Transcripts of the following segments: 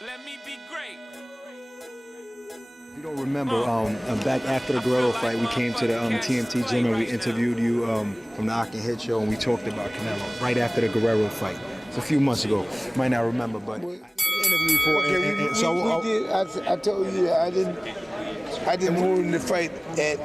Let me be great. You don't remember, back after the Guerrero fight, we came to the TMT gym and we interviewed you from the Ock and Hit show, and we talked about Canelo right after the Guerrero fight. It's a few months ago. You might not remember, but Well, interview for we did. I told you that I didn't want him to fight at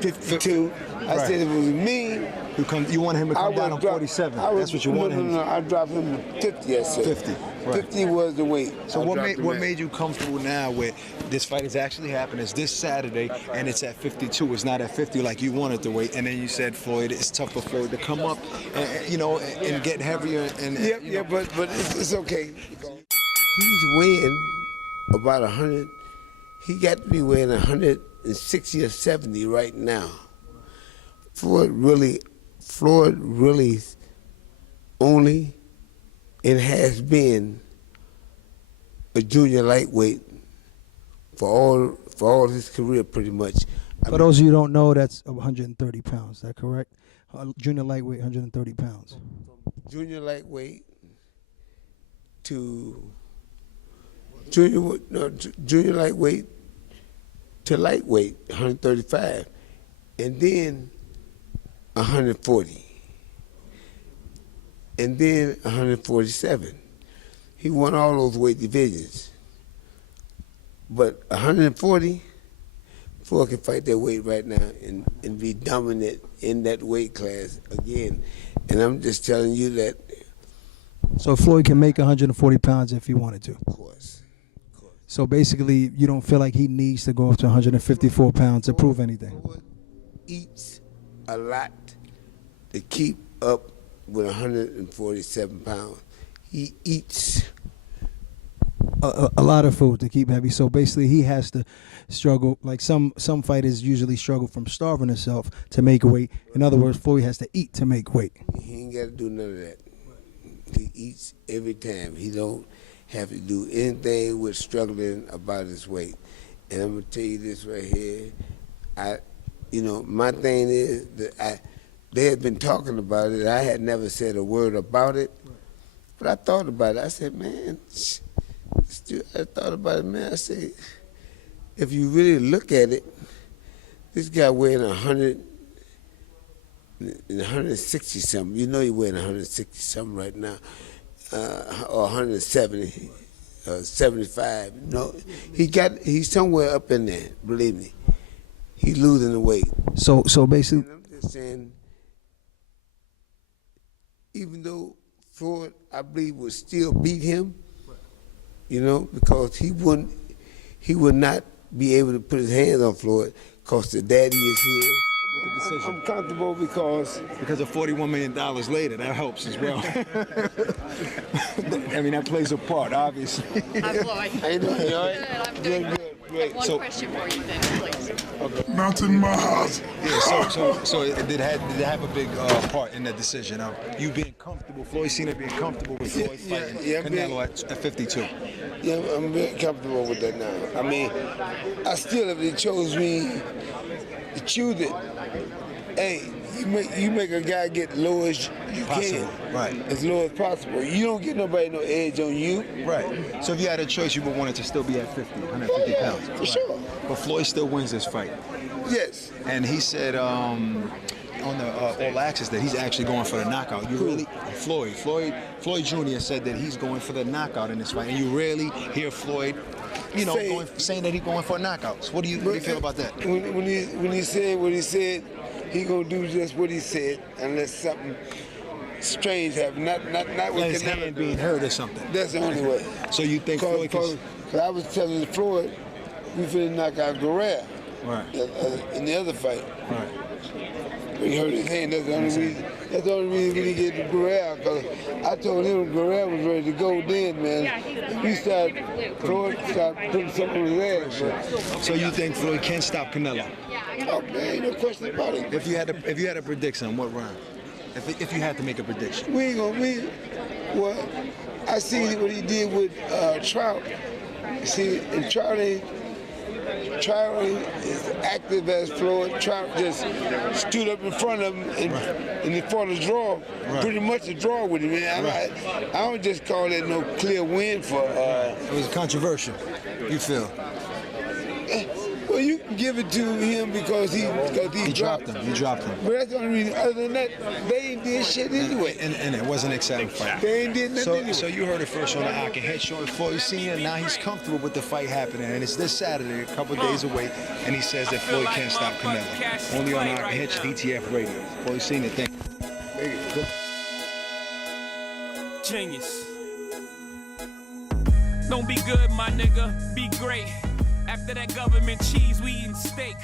52. I said if it was me. You want him to come down on 47. That's what you wanted him. No, I dropped him to 50. I said 50. Right. 50 was the weight. So what made you comfortable now with this fight is actually happening? It's this Saturday and it's at 52. It's not at 50 like you wanted to wait. And then you said, Floyd, it's tough for Floyd to come up and get heavier. And but it's okay. He's weighing about 100. He got to be weighing 160 or 70 right now. Floyd really only and has been a junior lightweight for all his career, pretty much. For those of you who don't know, that's 130 pounds. Is that correct? Junior lightweight, 130 pounds. Junior lightweight to junior lightweight to lightweight, 135, and then 140. And then 147. He won all those weight divisions. But 140, Floyd can fight that weight right now and be dominant in that weight class again. And I'm just telling you that. So Floyd can make 140 pounds if he wanted to? Of course. So basically, you don't feel like he needs to go up to 154 pounds to prove anything? Floyd eats a lot to keep up with 147 pounds. He eats a lot of food to keep heavy. So basically, he has to struggle. Like some fighters usually struggle from starving himself to make weight. In other words, Floyd has to eat to make weight. He ain't got to do none of that. He eats every time. He don't have to do anything with struggling about his weight. And I'm gonna tell you this right here. My thing is that they had been talking about it. I had never said a word about it, but I thought about it. I said, man, I said, if you really look at it, this guy weighing 160 something. You know he's weighing 160 something right now, or 170, 75. No, he's somewhere up in there. Believe me, he's losing the weight. So basically, and I'm just saying. Even though Floyd, I believe, would still beat him, because he would not be able to put his hands on Floyd because the daddy is here. I'm comfortable because of $41 million later, that helps as well. I mean, that plays a part, obviously. Hi, Floyd. How you doing? You all right? Good, I'm doing good. Great. One question for you then, please. Okay. Not in my house. Yeah, so did it have a big part in the decision of you being comfortable, Floyd Sr. being comfortable with Floyd fighting Canelo at 52? Yeah, I'm very comfortable with that now. I mean, I still, if they chose me to choose it, hey, you make a guy get low as you can. Right. As low as possible. You don't get nobody no edge on you. Right. So if you had a choice, you would want it to still be at 50, 150 pounds. For sure. But Floyd still wins this fight. Yes. And he said on the All Access that he's actually going for the knockout. You really, Floyd Jr. said that he's going for the knockout in this fight, and you rarely hear Floyd, saying that he's going for a knockout. So what do you feel about that? When he said what he said, he gonna do just what he said, unless something strange happens. Not with his hand being hurt or something. That's the only way. So you think Floyd can... I was telling Floyd, we finna knock out Guerrero. Right. In the other fight. Right. He hurt his hand. That's the only reason. That's the only reason we didn't get to Guerrero. Cause I told him Guerrero was ready to go then, man. Floyd started putting something on his ass. So you think Floyd can stop Canelo? Oh man, ain't no question about it. If you had a prediction, what round? If you had to make a prediction. We ain't gonna be. Well, I see what he did with Trout. See, and Trout ain't. Travis is active as Floyd. Travis just stood up in front of him and he fought a draw. Right. Pretty much a draw with him. Man. I don't just call that no clear win for. It was controversial. You feel? Well, you can give it to him because he dropped him. He dropped him. But that's the only reason. Other than that, they ain't did shit anyway. And it wasn't an exciting fight. They ain't did nothing anyway. So you heard it first on the Aka Head Show. Floyd Sr. Now he's comfortable with the fight happening, and it's this Saturday, a couple days away, and he says that Floyd can't stop Canelo. Only on Aka Head DTF Radio. Floyd Sr. Thank you. Genius. Don't be good, my nigga. Be great. After that government cheese, we eating steak.